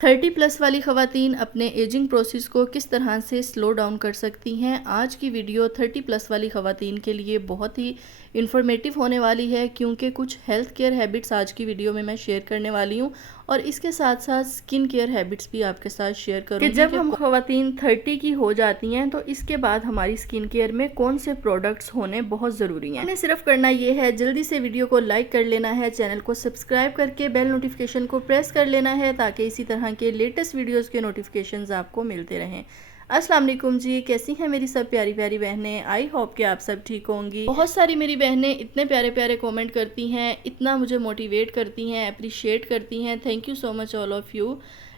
30+ वाली ख़वातीन अपने एजिंग प्रोसेस को किस तरह से स्लो डाउन कर सकती हैं। आज की वीडियो 30+ वाली ख़वातीन के लिए बहुत ही इन्फॉर्मेटिव होने वाली है, क्योंकि कुछ हेल्थ केयर हैबिट्स आज की वीडियो में मैं शेयर करने वाली हूँ और इसके साथ साथ स्किन केयर हैबिट्स भी आपके साथ शेयर करूँगी कि जब हम ख़वातीन 30 की हो जाती हैं तो इसके बाद हमारी स्किन केयर में कौन से प्रोडक्ट्स होने बहुत ज़रूरी हैं। हमें सिर्फ करना ये है, जल्दी से वीडियो को लाइक कर लेना है, चैनल को सब्सक्राइब करके बेल नोटिफिकेशन को प्रेस कर लेना है ताकि इसी तरह के लेटेस्ट वीडियोस के नोटिफिकेशंस आपको मिलते रहें। अस्सलाम वालेकुम जी, कैसी हैं मेरी सब प्यारी प्यारी बहनें। आई होप कि आप सब ठीक होंगी। बहुत सारी मेरी बहनें इतने प्यारे प्यारे कमेंट करती हैं, इतना मुझे मोटिवेट करती हैं, अप्रिशिएट करती हैं। Thank you so much all of you.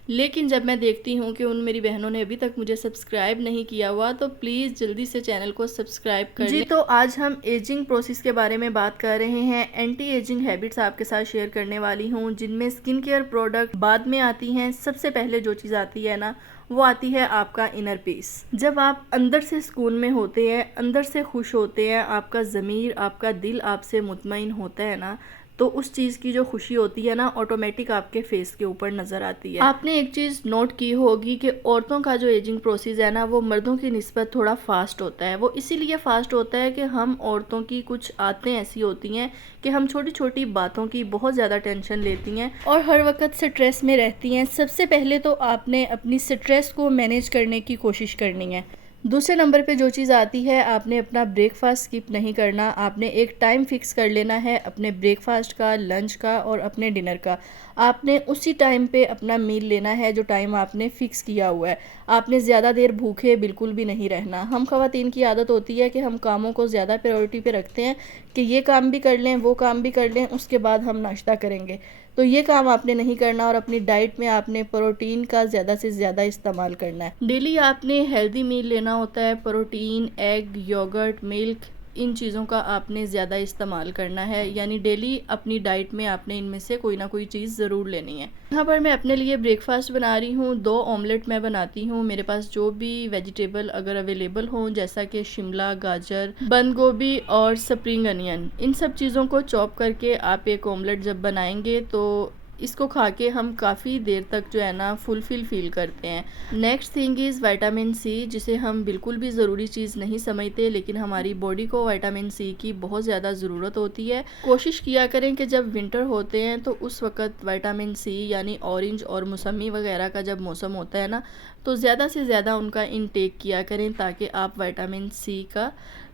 लेकिन जब मैं देखती हूँ कि उन मेरी बहनों ने अभी तक मुझे सब्सक्राइब नहीं किया हुआ, तो प्लीज़ जल्दी से चैनल को सब्सक्राइब कर जी। तो आज हम एजिंग प्रोसेस के बारे में बात कर रहे हैं। एंटी एजिंग हैबिट्स आपके साथ शेयर करने वाली हूँ, जिनमें स्किन केयर प्रोडक्ट बाद में आती हैं। सबसे पहले जो चीज़ आती है ना, वो आती है आपका इनर पीस। जब आप अंदर से सुकून में होते हैं, अंदर से खुश होते हैं, आपका ज़मीर, आपका दिल आपसे मुतमईन होता है ना, तो उस चीज़ की जो खुशी होती है ना, ऑटोमेटिक आपके फेस के ऊपर नज़र आती है। आपने एक चीज़ नोट की होगी कि औरतों का जो एजिंग प्रोसेस है ना, वो मर्दों की निस्बत थोड़ा फास्ट होता है। वो इसीलिए फास्ट होता है कि हम औरतों की कुछ आदतें ऐसी होती हैं कि हम छोटी छोटी बातों की बहुत ज़्यादा टेंशन लेती हैं और हर वक्त स्ट्रेस में रहती हैं। सबसे पहले तो आपने अपनी स्ट्रेस को मैनेज करने की कोशिश करनी है। दूसरे नंबर पे जो चीज़ आती है, आपने अपना ब्रेकफास्ट स्किप नहीं करना। आपने एक टाइम फिक्स कर लेना है अपने ब्रेकफास्ट का, लंच का और अपने डिनर का। आपने उसी टाइम पे अपना मील लेना है जो टाइम आपने फ़िक्स किया हुआ है। आपने ज़्यादा देर भूखे बिल्कुल भी नहीं रहना। हम ख़वातीन की आदत होती है कि हम कामों को ज़्यादा प्रायोरिटी पे रखते हैं कि ये काम भी कर लें, वो काम भी कर लें, उसके बाद हम नाश्ता करेंगे। तो ये काम आपने नहीं करना और अपनी डाइट में आपने प्रोटीन का ज़्यादा से ज़्यादा इस्तेमाल करना है। डेली आपने हेल्दी मील लेना होता है। प्रोटीन, एग, योगर्ट, मिल्क, इन चीज़ों का आपने ज़्यादा इस्तेमाल करना है। यानी डेली अपनी डाइट में आपने इनमें से कोई ना कोई चीज़ ज़रूर लेनी है। यहाँ पर मैं अपने लिए ब्रेकफास्ट बना रही हूँ। 2 ऑमलेट मैं बनाती हूँ। मेरे पास जो भी वेजिटेबल अगर अवेलेबल हो, जैसा कि शिमला, गाजर, बंद गोभी और स्प्रिंग अनियन, इन सब चीज़ों को चॉप करके आप एक ऑमलेट जब बनाएंगे तो इसको खा के हम काफ़ी देर तक जो है ना फुलफिल फील करते हैं। Next thing is vitamin C, जिसे हम बिल्कुल भी ज़रूरी चीज़ नहीं समझते, लेकिन हमारी बॉडी को विटामिन सी की बहुत ज़्यादा ज़रूरत होती है। कोशिश किया करें कि जब विंटर होते हैं तो उस वक़्त विटामिन सी यानी ऑरेंज और मौसमी वगैरह का जब मौसम होता है ना, तो ज़्यादा से ज़्यादा उनका इनटेक किया करें ताकि आप विटामिन सी का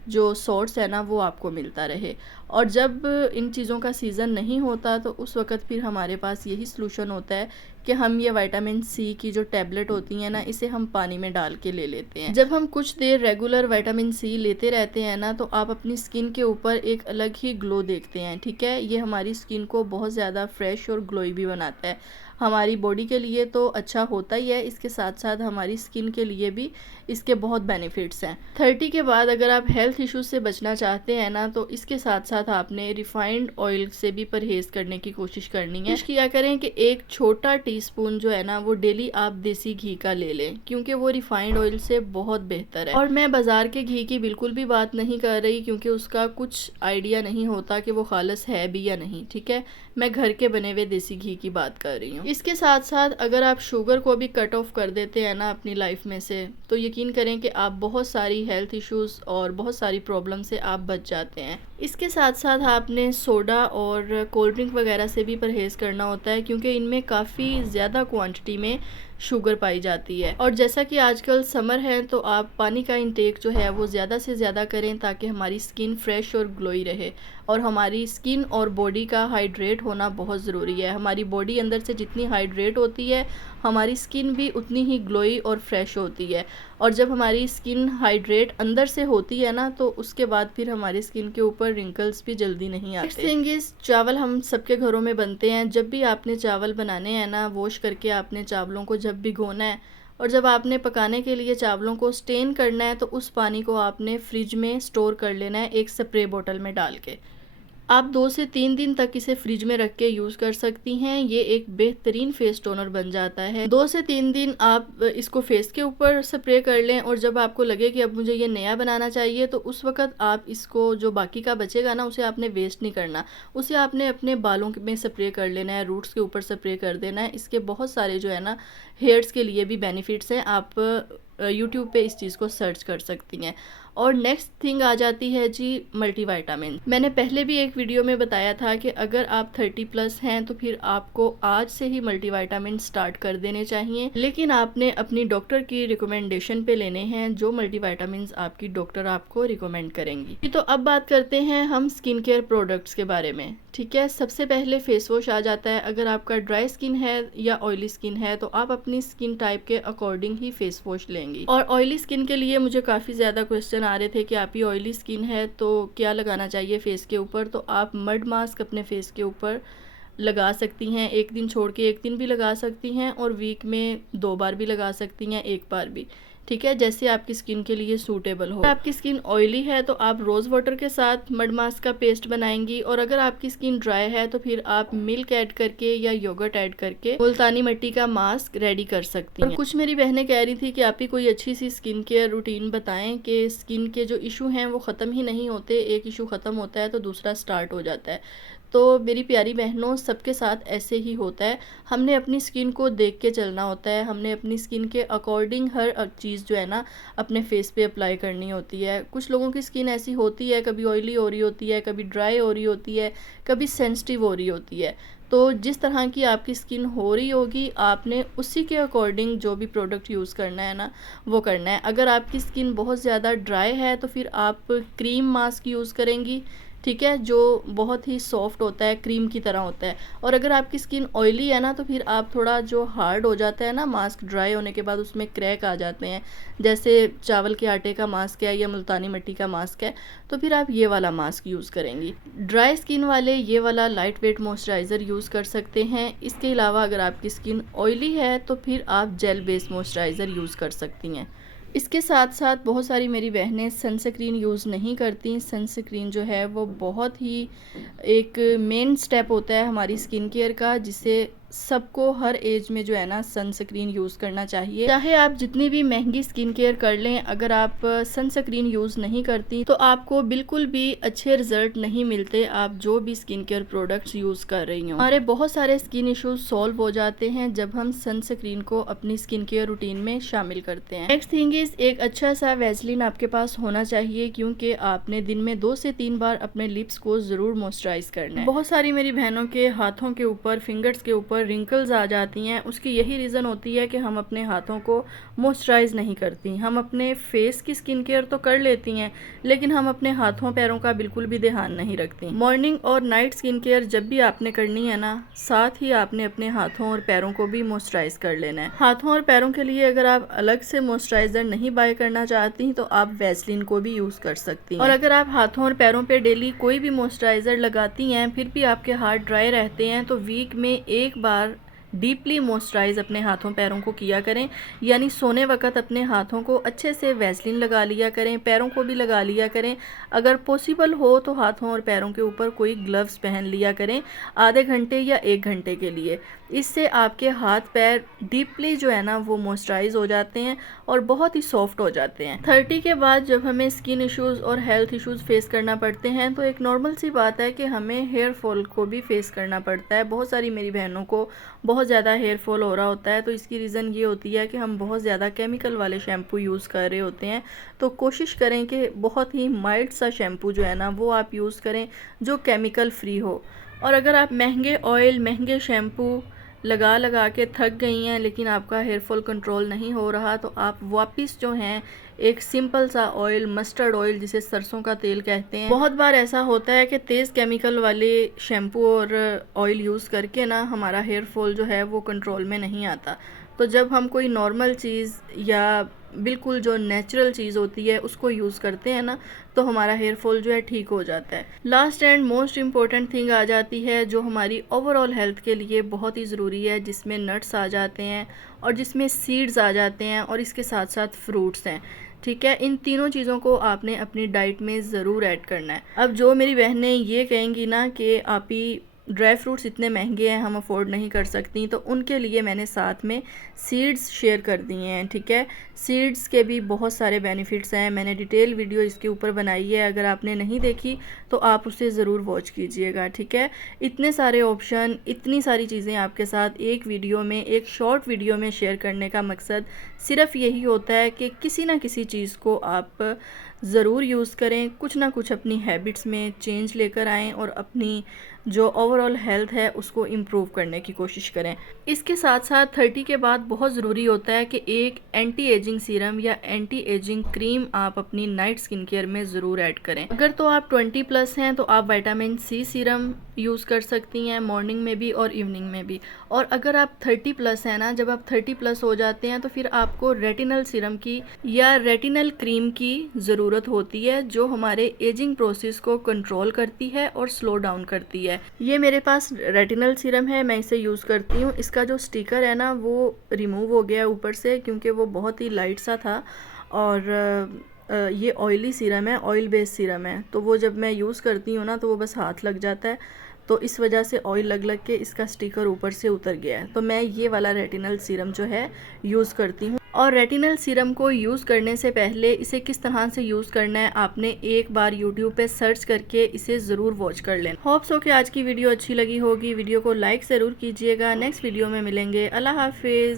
जो सोर्स है ना, वो आपको मिलता रहे। और जब इन चीज़ों का सीज़न नहीं होता तो उस वक़्त फिर हमारे पास यही सलूशन होता है कि हम ये विटामिन सी की जो टैबलेट होती हैं ना, इसे हम पानी में डाल के ले लेते हैं। जब हम कुछ देर रेगुलर विटामिन सी लेते रहते हैं ना, तो आप अपनी स्किन के ऊपर एक अलग ही ग्लो देखते हैं। ठीक है, ये हमारी स्किन को बहुत ज़्यादा फ्रेश और ग्लोई भी बनाता है। हमारी बॉडी के लिए तो अच्छा होता ही है, इसके साथ साथ हमारी स्किन के लिए भी इसके बहुत बेनिफिट्स हैं। 30 के बाद अगर आप हेल्थ इश्यूज से बचना चाहते हैं ना, तो इसके साथ साथ आपने रिफाइंड ऑयल से भी परहेज़ करने की कोशिश करनी है। कोशिश किया करें कि एक छोटा टीस्पून जो है ना, वो डेली आप देसी घी का ले लें, क्योंकि वो रिफाइंड ऑयल से बहुत बेहतर है। और मैं बाज़ार के घी की बिल्कुल भी बात नहीं कर रही, क्योंकि उसका कुछ आइडिया नहीं होता कि वो खालिस है भी या नहीं। ठीक है, मैं घर के बने हुए देसी घी की बात कर रही हूँ। इसके साथ साथ अगर आप शुगर को भी कट ऑफ कर देते हैं ना अपनी लाइफ में से, तो यकीन करें कि आप बहुत सारी हेल्थ इश्यूज़ और बहुत सारी प्रॉब्लम से आप बच जाते हैं। इसके साथ साथ आपने सोडा और कोल्ड ड्रिंक वगैरह से भी परहेज़ करना होता है, क्योंकि इनमें काफ़ी ज़्यादा क्वांटिटी में शुगर पाई जाती है। और जैसा कि आजकल समर है, तो आप पानी का इंटेक जो है वो ज़्यादा से ज़्यादा करें ताकि हमारी स्किन फ्रेश और ग्लोई रहे। और हमारी स्किन और बॉडी का हाइड्रेट होना बहुत ज़रूरी है। हमारी बॉडी अंदर से जितनी हाइड्रेट होती है, हमारी स्किन भी उतनी ही ग्लोई और फ्रेश होती है। और जब हमारी स्किन हाइड्रेट अंदर से होती है ना, तो उसके बाद फिर हमारी स्किन के ऊपर रिंकल्स भी जल्दी नहीं आते। नेक्स्ट थिंग इज़, चावल हम सबके घरों में बनते हैं। जब भी आपने चावल बनाने हैं ना, वॉश करके आपने चावलों को जब भिगोना है और जब आपने पकाने के लिए चावलों को स्टेन करना है, तो उस पानी को आपने फ्रिज में स्टोर कर लेना है एक स्प्रे बोतल में डाल के। आप 2 से 3 दिन तक इसे फ्रिज में रख के यूज़ कर सकती हैं। ये एक बेहतरीन फेस टोनर बन जाता है। 2 से 3 दिन आप इसको फेस के ऊपर स्प्रे कर लें और जब आपको लगे कि अब मुझे ये नया बनाना चाहिए तो उस वक़्त आप इसको, जो बाकी का बचेगा ना, उसे आपने वेस्ट नहीं करना। उसे आपने अपने बालों में स्प्रे कर लेना है, रूट्स के ऊपर स्प्रे कर देना है। इसके बहुत सारे जो है ना हेयर्स के लिए भी बेनिफिट्स हैं। आप यूट्यूब पे इस चीज़ को सर्च कर सकती हैं। और नेक्स्ट थिंग आ जाती है जी मल्टीविटामिन। मैंने पहले भी एक वीडियो में बताया था कि अगर आप 30+ हैं तो फिर आपको आज से ही मल्टीविटामिन स्टार्ट कर देने चाहिए, लेकिन आपने अपनी डॉक्टर की रिकमेंडेशन पे लेने हैं, जो मल्टीविटामिन आपकी डॉक्टर आपको रिकमेंड करेंगी। तो अब बात करते हैं हम स्किन केयर प्रोडक्ट्स के बारे में। ठीक है, सबसे पहले फेस वॉश आ जाता है। अगर आपका ड्राई स्किन है या ऑयली स्किन है तो आप अपनी स्किन टाइप के अकॉर्डिंग ही फेस वॉश लेंगी। और ऑयली स्किन के लिए मुझे काफ़ी ज़्यादा क्वेश्चन आ रहे थे कि आप ही ऑयली स्किन है तो क्या लगाना चाहिए फेस के ऊपर। तो आप मड मास्क अपने फेस के ऊपर लगा सकती हैं। एक दिन छोड़ के एक दिन भी लगा सकती हैं और वीक में 2 बार भी लगा सकती हैं, 1 बार भी। ठीक है, जैसे आपकी स्किन के लिए सूटेबल हो। अगर आपकी स्किन ऑयली है तो आप रोज़ वाटर के साथ मड मास्क का पेस्ट बनाएंगी, और अगर आपकी स्किन ड्राई है तो फिर आप मिल्क ऐड करके या योगर्ट ऐड करके मुल्तानी मिट्टी का मास्क रेडी कर सकती हैं। और कुछ मेरी बहनें कह रही थी कि आप ही कोई अच्छी सी स्किन केयर रूटीन बताएं कि स्किन के जो इशू हैं वो ख़त्म ही नहीं होते, एक इशू ख़त्म होता है तो दूसरा स्टार्ट हो जाता है। तो मेरी प्यारी बहनों, सबके साथ ऐसे ही होता है। हमने अपनी स्किन को देख के चलना होता है, हमने अपनी स्किन के अकॉर्डिंग हर चीज़ जो है ना अपने फेस पे अप्लाई करनी होती है। कुछ लोगों की स्किन ऐसी होती है, कभी ऑयली हो रही होती है, कभी ड्राई हो रही होती है, कभी सेंसिटिव हो रही होती है। तो जिस तरह की आपकी स्किन हो रही होगी आपने उसी के अकॉर्डिंग जो भी प्रोडक्ट यूज़ करना है ना वो करना है। अगर आपकी स्किन बहुत ज़्यादा ड्राई है तो फिर आप क्रीम मास्क यूज़ करेंगी, ठीक है, जो बहुत ही सॉफ्ट होता है, क्रीम की तरह होता है। और अगर आपकी स्किन ऑयली है ना तो फिर आप थोड़ा, जो हार्ड हो जाता है ना मास्क, ड्राई होने के बाद उसमें क्रैक आ जाते हैं, जैसे चावल के आटे का मास्क है या मुल्तानी मिट्टी का मास्क है, तो फिर आप ये वाला मास्क यूज़ करेंगी। ड्राई स्किन वाले ये वाला लाइट वेट मॉइस्चराइज़र यूज़ कर सकते हैं। इसके अलावा अगर आपकी स्किन ऑयली है तो फिर आप जेल बेस्ड मॉइस्चराइज़र यूज़ कर सकती हैं। इसके साथ साथ बहुत सारी मेरी बहनें सनस्क्रीन यूज़ नहीं करती। सनस्क्रीन जो है वो बहुत ही एक मेन स्टेप होता है हमारी स्किन केयर का, जिसे सबको हर एज में जो है ना सनस्क्रीन यूज़ करना चाहिए। चाहे आप जितनी भी महंगी स्किन केयर कर लें, अगर आप सनस्क्रीन यूज़ नहीं करती तो आपको बिल्कुल भी अच्छे रिजल्ट नहीं मिलते, आप जो भी स्किन केयर प्रोडक्ट्स यूज़ कर रही हो। हमारे बहुत सारे स्किन इश्यूज सॉल्व हो जाते हैं जब हम सनस्क्रीन को अपनी स्किन केयर रूटीन में शामिल करते हैं। नेक्स्ट थिंग इज, एक अच्छा सा वैसलीन आपके पास होना चाहिए, क्योंकि आपने दिन में 2 से 3 बार अपने लिप्स को ज़रूर मॉइस्चराइज करना है। बहुत सारी मेरी बहनों के हाथों के ऊपर, फिंगर्स के ऊपर रिंकल्स आ जाती हैं। उसकी यही रीज़न होती है कि हम अपने हाथों को मॉइस्चराइज नहीं करती। हम अपने फेस की स्किन केयर तो कर लेती हैं, लेकिन हम अपने हाथों पैरों का बिल्कुल भी ध्यान नहीं रखती। मॉर्निंग और नाइट स्किन केयर जब भी आपने करनी है ना, साथ ही आपने अपने हाथों और पैरों को भी मॉइस्चराइज कर लेना है। हाथों और पैरों के लिए अगर आप अलग से मॉइस्चराइज़र नहीं बाय करना चाहती तो आप वैसलीन को भी यूज़ कर सकती हैं। और अगर आप हाथों और पैरों पे डेली कोई भी मॉइस्चराइज़र लगाती हैं फिर भी आपके हाथ ड्राई रहते हैं तो वीक में 1 बार डीपली मॉइस्चराइज अपने हाथों पैरों को किया करें। यानी सोने वक्त अपने हाथों को अच्छे से वैसलीन लगा लिया करें, पैरों को भी लगा लिया करें। अगर पॉसिबल हो तो हाथों और पैरों के ऊपर कोई ग्लव्स पहन लिया करें आधे घंटे या 1 घंटे के लिए। इससे आपके हाथ पैर डीपली जो है ना वो मॉइस्चराइज हो जाते हैं और बहुत ही सॉफ्ट हो जाते हैं। 30 के बाद जब हमें स्किन इश्यूज़ और हेल्थ इश्यूज़ फेस करना पड़ते हैं तो एक नॉर्मल सी बात है कि हमें हेयर फॉल को भी फेस करना पड़ता है। बहुत सारी मेरी बहनों को बहुत ज़्यादा हेयर फॉल हो रहा होता है, तो इसकी रीज़न ये होती है कि हम बहुत ज़्यादा केमिकल वाले शैम्पू यूज़ कर रहे होते हैं। तो कोशिश करें कि बहुत ही माइल्ड सा शैम्पू जो है ना वो आप यूज़ करें जो केमिकल फ्री हो। और अगर आप महंगे ऑयल, महंगे शैम्पू लगा के थक गई हैं लेकिन आपका हेयर फॉल कंट्रोल नहीं हो रहा, तो आप वापस जो हैं एक सिंपल सा ऑयल, मस्टर्ड ऑयल जिसे सरसों का तेल कहते हैं। बहुत बार ऐसा होता है कि तेज़ केमिकल वाले शैम्पू और ऑयल यूज़ करके ना हमारा हेयर फॉल जो है वो कंट्रोल में नहीं आता। तो जब हम कोई नॉर्मल चीज़ या बिल्कुल जो नेचुरल चीज़ होती है उसको यूज़ करते हैं ना तो हमारा हेयर फॉल जो है ठीक हो जाता है। Last and most important thing आ जाती है जो हमारी ओवरऑल हेल्थ के लिए बहुत ही ज़रूरी है, जिसमें नट्स आ जाते हैं और जिसमें सीड्स आ जाते हैं और इसके साथ साथ फ्रूट्स हैं। ठीक है, इन तीनों चीज़ों को आपने अपनी डाइट में ज़रूर ऐड करना है। अब जो मेरी बहनें ये कहेंगी ना कि आप ही ड्राई फ्रूट्स इतने महंगे हैं, हम अफोर्ड नहीं कर सकती, तो उनके लिए मैंने साथ में सीड्स शेयर कर दिए हैं। ठीक है, सीड्स के भी बहुत सारे बेनिफिट्स हैं, मैंने डिटेल वीडियो इसके ऊपर बनाई है, अगर आपने नहीं देखी तो आप उसे ज़रूर वॉच कीजिएगा। ठीक है, इतने सारे ऑप्शन, इतनी सारी चीज़ें आपके साथ एक वीडियो में, एक शॉर्ट वीडियो में शेयर करने का मकसद सिर्फ यही होता है कि किसी ना किसी चीज़ को आप ज़रूर यूज़ करें, कुछ ना कुछ अपनी हैबिट्स में चेंज लेकर आएँ और अपनी जो ओवरऑल हेल्थ है उसको इम्प्रूव करने की कोशिश करें। इसके साथ साथ 30 के बाद बहुत ज़रूरी होता है कि एक एंटी एजिंग सीरम या एंटी एजिंग क्रीम आप अपनी नाइट स्किन केयर में ज़रूर ऐड करें। अगर तो आप 20 प्लस हैं तो आप विटामिन सी सीरम यूज़ कर सकती हैं, मॉर्निंग में भी और इवनिंग में भी। और अगर आप 30 प्लस हैं ना, जब आप 30 प्लस हो जाते हैं तो फिर आपको रेटिनल सीरम की या रेटिनल क्रीम की ज़रूरत होती है, जो हमारे एजिंग प्रोसेस को कंट्रोल करती है और स्लो डाउन करती है। ये मेरे पास रेटिनल सीरम है, मैं इसे यूज़ करती हूँ। इसका जो स्टिकर है ना वो रिमूव हो गया ऊपर से, क्योंकि वो बहुत ही लाइट सा था। और ये ऑयली सीरम है, ऑयल बेस्ड सीरम है, तो वो जब मैं यूज़ करती हूँ ना तो वो बस हाथ लग जाता है, तो इस वजह से ऑयल लग लग के इसका स्टिकर ऊपर से उतर गया है। तो मैं ये वाला रेटिनल सीरम जो है यूज़ करती हूँ। और रेटिनल सीरम को यूज़ करने से पहले इसे किस तरह से यूज़ करना है आपने एक बार यूट्यूब पे सर्च करके इसे ज़रूर वॉच कर लेना। होप्स हो कि आज की वीडियो अच्छी लगी होगी। वीडियो को लाइक ज़रूर कीजिएगा। नेक्स्ट वीडियो में मिलेंगे। अल्लाह हाफिज़।